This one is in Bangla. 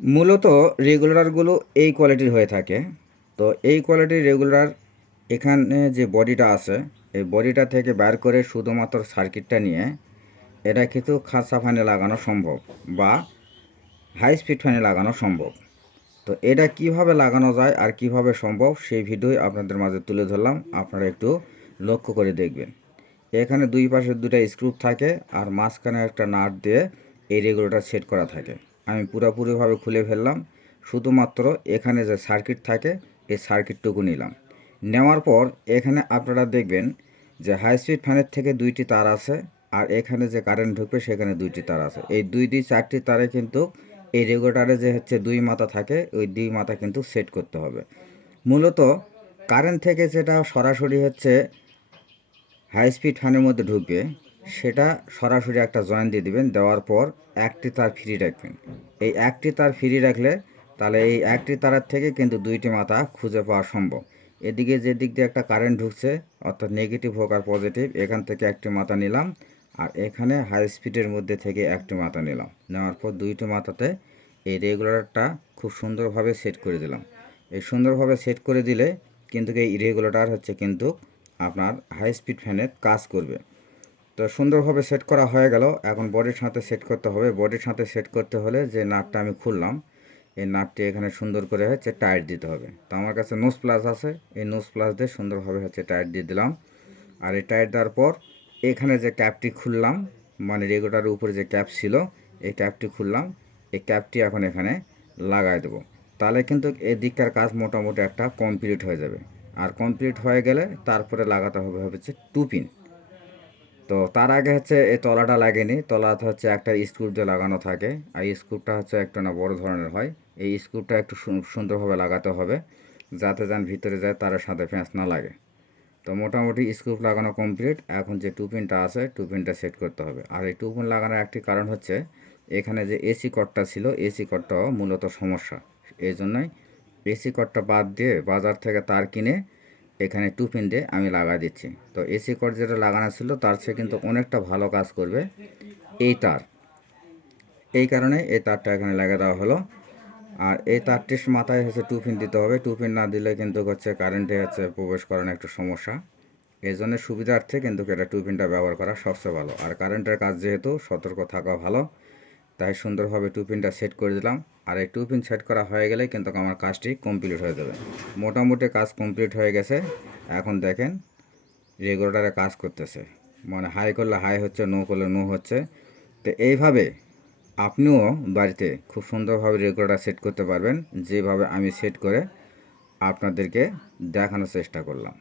মূলত রেগুলারগুলো এই কোয়ালিটির হয়ে থাকে। তো এই কোয়ালিটির রেগুলার এখানে যে বডিটা আছে, এই বডিটা থেকে বার করে শুধুমাত্র সার্কিটটা নিয়ে এটা কিন্তু খাঁচা ফ্যানে লাগানো সম্ভব বা হাই স্পিড ফ্যানে লাগানো সম্ভব। তো এটা কীভাবে লাগানো যায় আর কীভাবে সম্ভব সেই ভিডিওই আপনাদের মাঝে তুলে ধরলাম, আপনারা একটু লক্ষ্য করে দেখবেন। এখানে দুই পাশে দুটা স্ক্রুপ থাকে আর মাঝখানে একটা নাট দিয়ে এই রেগুলেটর সেট করা থাকে। আমি পুরোপুরিভাবে খুলে ফেললাম। শুধুমাত্র এখানে যে সার্কিট থাকে, এই সার্কিটটুকু নিলাম। নেওয়ার পর এখানে আপনারা দেখবেন যে হাই স্পিড ফ্যানের থেকে দুইটি তার আছে আর এখানে যে কারেন্ট ঢুকবে সেখানে দুইটি তার আছে। এই দুই দুই চারটি তারে কিন্তু এই রেগুলেটারে যে হচ্ছে দুই মাথা থাকে, ওই দুই মাথা কিন্তু সেট করতে হবে। মূলত কারেন্ট থেকে যেটা সরাসরি হচ্ছে হাই স্পিড ফ্যানের মধ্যে ঢুকবে সেটা সরাসরি একটা জয়েন দিয়ে দিবেন, দেওয়ার পর একটি তার ফ্রি রাখবেন। এই একটি তার ফ্রি রাখলে তাহলে এই একটি তারার থেকে কিন্তু দুইটি মাথা খুঁজে পাওয়া সম্ভব। এদিকে যে দিক দিয়ে একটা কারেন্ট ঢুকছে, অর্থাৎ নেগেটিভ হোক আর পজিটিভ এখান থেকে একটি মাথা নিলাম আর এখানে হাই স্পিডের মধ্যে থেকে একটি মাথা নিলাম। নেওয়ার পর দুইটি মাথাতে এই রেগুলেটরটা খুব সুন্দরভাবে সেট করে দিলাম। এই সুন্দরভাবে সেট করে দিলে কিন্তু এই রেগুলেটর হচ্ছে কিন্তু আপনার হাই স্পিড ফ্যানের কাজ করবে। তো সুন্দরভাবে সেট করা হয়ে গেল। এখন বডির সাথে সেট করতে হবে। বডির সাথে সেট করতে হলে যে নাটটা আমি খুললাম, এই নাটটি এখানে সুন্দর করে হচ্ছে টাইট দিতে হবে। তো আমার কাছে নোস প্লাস আছে। এই নোস প্লাস দিয়ে সুন্দরভাবে হচ্ছে টাইট দিয়ে দিলাম। আর এই টাইট দেওয়ার পর এখানে যে ক্যাপটি খুললাম মানে রেগুলারের উপরে যে ক্যাপ ছিল, এই ক্যাপটি খুললাম। এই ক্যাপটি এখন এখানে লাগাই দেবো। তাহলে কিন্তু এদিককার কাজ মোটামুটি একটা কমপ্লিট হয়ে যাবে। আর কমপ্লিট হয়ে গেলে তারপরে লাগাতে হবে হচ্ছে টু পিন তো তার আগে হচ্ছে এই তলাটা লাগেনি। তলাতে হচ্ছে একটা স্ক্রু দিয়ে লাগানো থাকে। আর এই স্ক্রুটা হচ্ছে একটা না বড় ধরনের হয়। এই স্ক্রুপটা একটু সুন্দরভাবে লাগাতে হবে, যাতে যান ভিতরে যায় তার সাথে ফ্যাঁস না লাগে। তো মোটামুটি স্ক্রুপ লাগানো কমপ্লিট এখন যে টু পিনটা আছে টু পিনটা সেট করতে হবে। আর এই টু পিন লাগানোর একটি কারণ হচ্ছে, এখানে যে এসি কটটা ছিল, এসি কটটাও মূলত সমস্যা। এই জন্যই এসি কটটা বাদ দিয়ে বাজার থেকে তার কিনে এখানে টু পিন দিয়ে আমি লাগা দিচ্ছি। তো এসি কট যেটা লাগানো ছিল, তার চেয়ে কিন্তু অনেকটা ভালো কাজ করবে এই তার। এই কারণে এই তারটা এখানে লাগিয়ে দেওয়া হলো। আর এই তারটির মাথায় হচ্ছে টু পিন দিতে হবে। টু পিন না দিলে কিন্তু হচ্ছে কারেন্টে হচ্ছে প্রবেশ করানো একটু সমস্যা। এই জন্য সুবিধার্থে কিন্তু এটা টু পিনটা ব্যবহার করা সবচেয়ে ভালো। আর কারেন্টের কাজ যেহেতু সতর্ক থাকা ভালো। তাই সুন্দরভাবে টু পিনটা সেট করে দিলাম। আর এই টু পিন সেট করা হয়ে গেলে কিন্তু আমার কাজটি কমপ্লিট হয়ে যাবে। মোটামুটি কাজ কমপ্লিট হয়ে গেছে। এখন দেখেন রেগুলেটারে কাজ করতেছে। মানে হাই করলে হাই হচ্ছে নো করলে নো হচ্ছে। তো এইভাবে আপনিও বাড়িতে খুব সুন্দরভাবে রেগুলেটার সেট করতে পারবেন। যেভাবে আমি সেট করে আপনাদেরকে দেখানোর চেষ্টা করলাম।